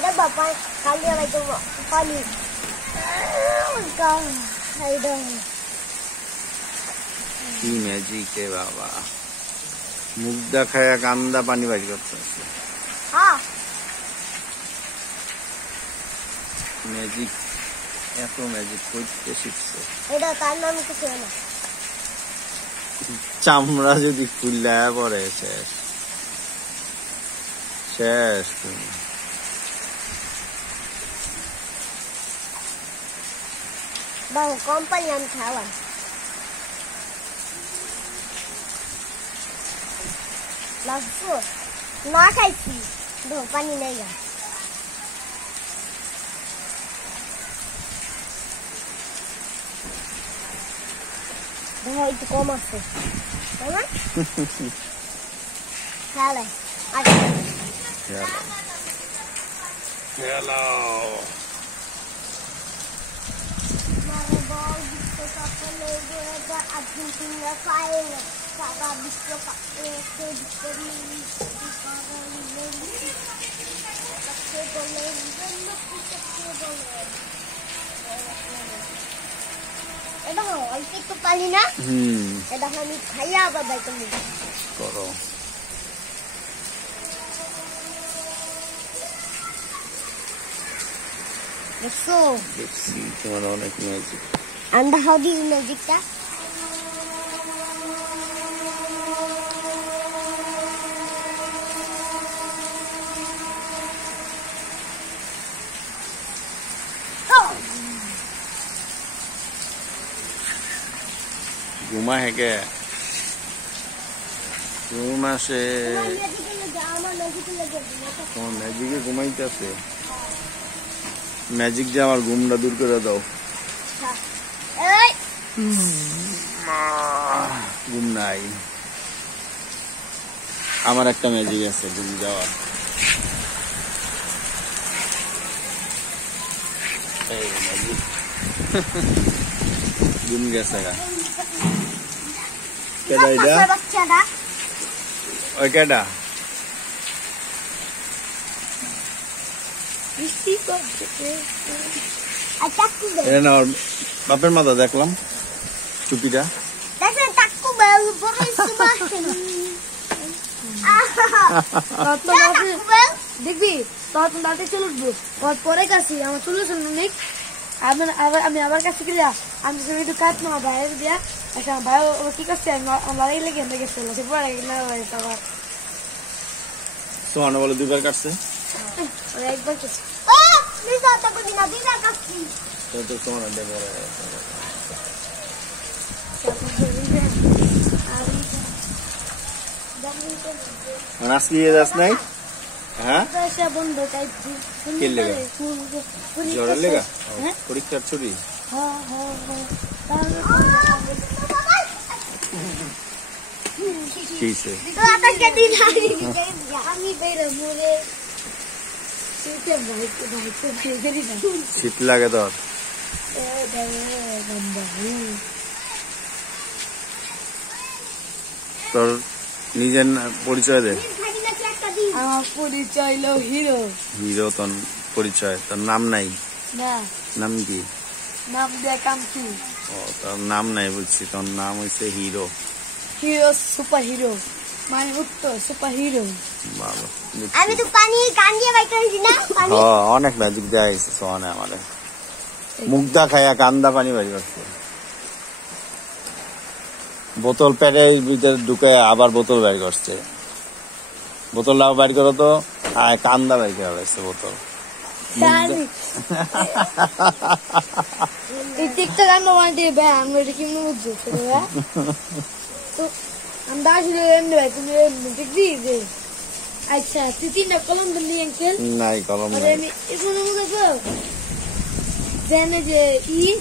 এটা বাবা খালি আলাই তো পানি কি ম্যাজিক রে বাবা, মুখ দেখায় কান্দা পানি বাড়ি করতেছে। ম্যাজিক, এত ম্যাজিক করতে শিখছে। এটা তার নাম কিছু না, চামড়া যদি খুললা পরে শেষ শেষ। তুমি বাবু কোম্পানি আমি খাওয়াম লাগবো না খাইছি পানি নেই গা। দেখা একটু কম আছে তাই না? খেলে hello Argentina final, cada biskopa এটা অল্প একটু পালি না, এটা আমি খাইয়া আবার বাই করবো করো। দেখছো, দেখছি তোমার অনেক ম্যাজিক। আন্ডা হাউ ডু ইউ ম্যাজিকটা? घुमा है क्या? घुमा से मैजिक घुमाइते আছে ম্যাজিক যে আমার ঘুমটা দূর করে দাও। ঘুম নাই, আমার একটা ম্যাজিক আছে ঘুম যাওয়ার। এই ম্যাজিক ঘুম গেছে গা। কেডা এটা? ওই কেডা? বাপের মাথা দেখলাম টুপিটা। দেখবি তখন দাঁতে চলে উঠবো পরে কাছে আমার চলে শুন অনেক। আমি আবার কাছে গেলে আমি একটু কাটবো ভাইয়ের দিয়া। আচ্ছা ভাই কি করছে লড়াই লেগে গেছে আবার সোহানা বলে দুবার কাটছে, একবার আজকে যাস নাই? হ্যাঁ জ্বরের লেগা পরীক্ষার ছুটি। শীত লাগে তোর? তোর নিজের পরিচয় দে। আমার পরিচয় হলো হিরো। হিরো তোর পরিচয়? তোর নাম নাই? না। নাম কি? নাম দিয়ে কাম কি? ও তোর নাম নাই বলছি, তোর নাম হইছে হিরো। হিরো সুপার হিরো মানে উত্তর সুপার হিরো। ভালো। আমি তো পানি কান দিয়ে বাইক করেছি না? অনেক ম্যাজিক দেয়া হয়েছে সোহানে আমারে। মুগদা খাইয়া কান্দা পানি বাড়ি করছে। বোতল পেটে ভিতরে ঢুকে আবার বোতল বের করছে। বোতলটা বাইর করো তো, কান্দা বাইর করে লাগছে বোতল। এই টিকটক আমরা বানাতে ভাই আমরা এটা কেমন বুঝছো আমরা আসলে এমনি ভাই তুমি দেখবি যে আচ্ছা তুই তিনটা কলম দিলি আঙ্কেল? নাই কলম নাই। আমি এখন মনে করবো জানে যে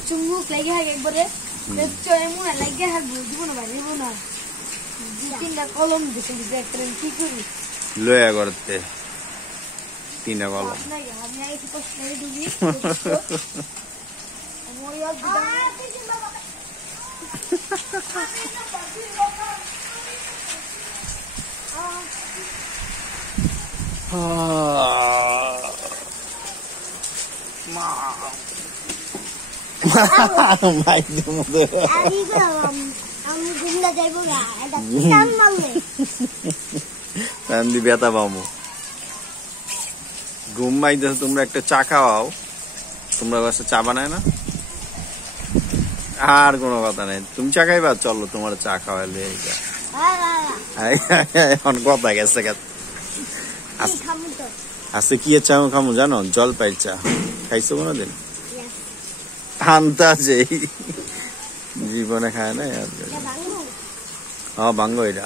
চুমুক লাগে হাগে একবারে এমন লাগে হাগবো দিব না ভাই দিব না। তিনটা কলম দিতে কি করি লয়া করতে তিনটা কলম। মাইদের মধ্যে আমি ঘুমলা যাইবো গা এটা কিসান মারলে আমি ব্যথা পাবো ঘুম মাইতেছে তোমরা একটা চা খাওয়াও তোমরা বাসা চা বানায় না আর কোনো কথা নেই তুমি চা খাইবা চলো তোমার চা খাওয়াইলে এখন কথা গেছে আজকে কি চা খামো জানো জলপাই চা খাইছো কোনোদিন আনতা যে জীবনে খায় না হ্যাঁ ভাঙ্গো এটা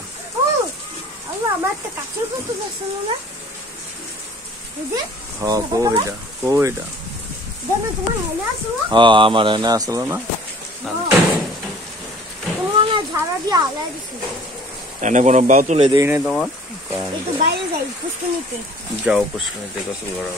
আমার তো কাছের কত বসল না হ্যাঁ কো এটা তোমার হেনা আসলো হ্যাঁ আমার হেনা আসলো না তোমার ঝাড়া দিয়ে আলাই দিছি এনে কোনো বাউ তুলে দেই নাই তোমার একটু বাইরে যাই পুষ্করিতে যাও পুষ্করিতে গোসল করো